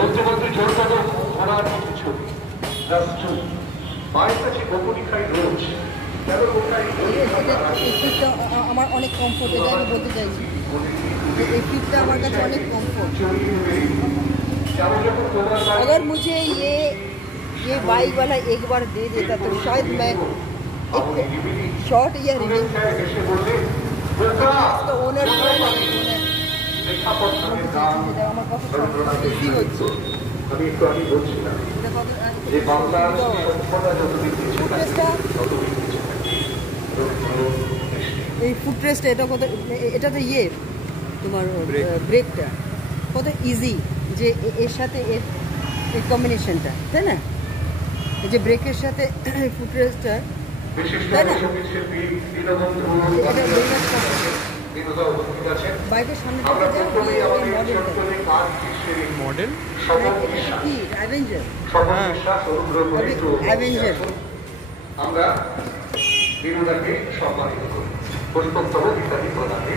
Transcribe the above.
বলতে বলতে জোর কদম ঘোড়ার কিছু রাষ্ট্র মায়ের কাছে গোপনী খাই রোজ আমার অনেক কমফোর্ট, এটা আমি বলতে চাইছি যে এই ফিটটা আমার কাছে অনেক কমফোর্ट। अगर मुझे ये बाइक वाला एक बार दे देता तो शायद मैं शॉर्ट या रिव्यू इसका ओनर এই ফুটরেস্টটা এটা কত, এটাতে ইয়ে তোমার ব্রেকটা কত ইজি, যে এর সাথে এর কম্বিনেশনটা, তাই না? এই যে ব্রেকের সাথে ফুটরেস্টটা, তাই না? বাইকের সামনে মডেল কি অ্যাভেঞ্জার, আমরা বিনোদাকে সম্মানিত করি পুষ্পোত্তম ইত্যাদি প্রদানে।